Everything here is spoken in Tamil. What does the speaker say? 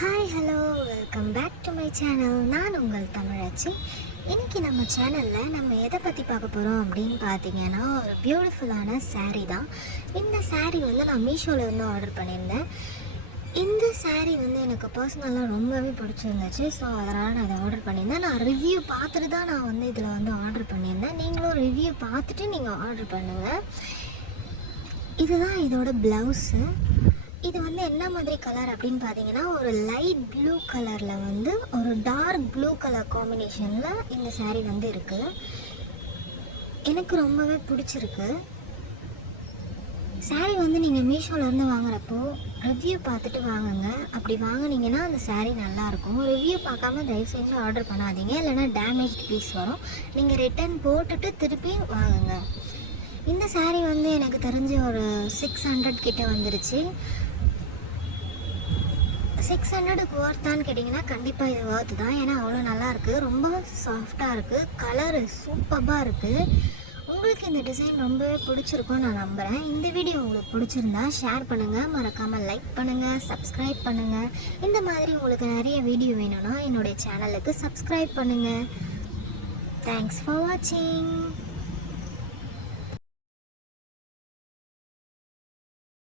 Hi hello welcome back to my channel. நான் உங்கள் தமிழச்சி. இன்றைக்கி நம்ம சேனலில் நம்ம எதை பற்றி பார்க்க போகிறோம் அப்படின்னு பார்த்தீங்கன்னா, ஒரு பியூட்டிஃபுல்லான saree தான். இந்த saree வந்து நான் மீஷோவில் இருந்து ஆர்டர் பண்ணியிருந்தேன். இந்த saree வந்து எனக்கு பர்சனலாக ரொம்பவே பிடிச்சிருந்துச்சு. ஸோ அதனால் நான் இதை ஆர்டர் பண்ணியிருந்தேன். நான் ரிவ்யூ பார்த்துட்டு தான் நான் வந்து இதில் வந்து ஆர்டர் பண்ணியிருந்தேன். நீங்களும் ரிவ்யூ பார்த்துட்டு நீங்கள் ஆர்டர் பண்ணுங்கள். இதுதான் இதோட ப்ளவுஸு. இது வந்து என்ன மாதிரி கலர் அப்படின்னு பார்த்தீங்கன்னா, ஒரு லைட் ப்ளூ கலரில் வந்து ஒரு டார்க் ப்ளூ கலர் காம்பினேஷனில் இந்த saree வந்து இருக்குது. எனக்கு ரொம்பவே பிடிச்சிருக்கு. saree வந்து நீங்கள் மீஷோலேருந்து வாங்குறப்போ ரிவ்யூ பார்த்துட்டு வாங்குங்க. அப்படி வாங்கினீங்கன்னா அந்த saree நல்லாயிருக்கும். ரிவ்யூ பார்க்காம தயவு செஞ்சு ஆர்டர் பண்ணாதீங்க, இல்லைனா டேமேஜ்டு பீஸ் வரும். நீங்கள் ரிட்டர்ன் போட்டுட்டு திருப்பி வாங்குங்க. இந்த saree வந்து எனக்கு தெரிஞ்சு ஒரு 600 கிட்ட வந்துருச்சு. 600க்கு ஒர்த்தான்னு கேட்டிங்கன்னா கண்டிப்பாக இது ஒர்த்து தான். ஏன்னா அவ்வளோ நல்லாயிருக்கு, ரொம்ப சாஃப்டாக இருக்குது, கலரு சூப்பராக இருக்குது. உங்களுக்கு இந்த டிசைன் ரொம்பவே பிடிச்சிருக்கும்னு நான் நம்புகிறேன். இந்த வீடியோ உங்களுக்கு பிடிச்சிருந்தா ஷேர் பண்ணுங்கள், மறக்காமல் லைக் பண்ணுங்கள், சப்ஸ்கிரைப் பண்ணுங்கள். இந்த மாதிரி உங்களுக்கு நிறைய வீடியோ வேணும்னா என்னுடைய சேனலுக்கு சப்ஸ்கிரைப் பண்ணுங்கள். தேங்க்ஸ் ஃபார் வாட்சிங்.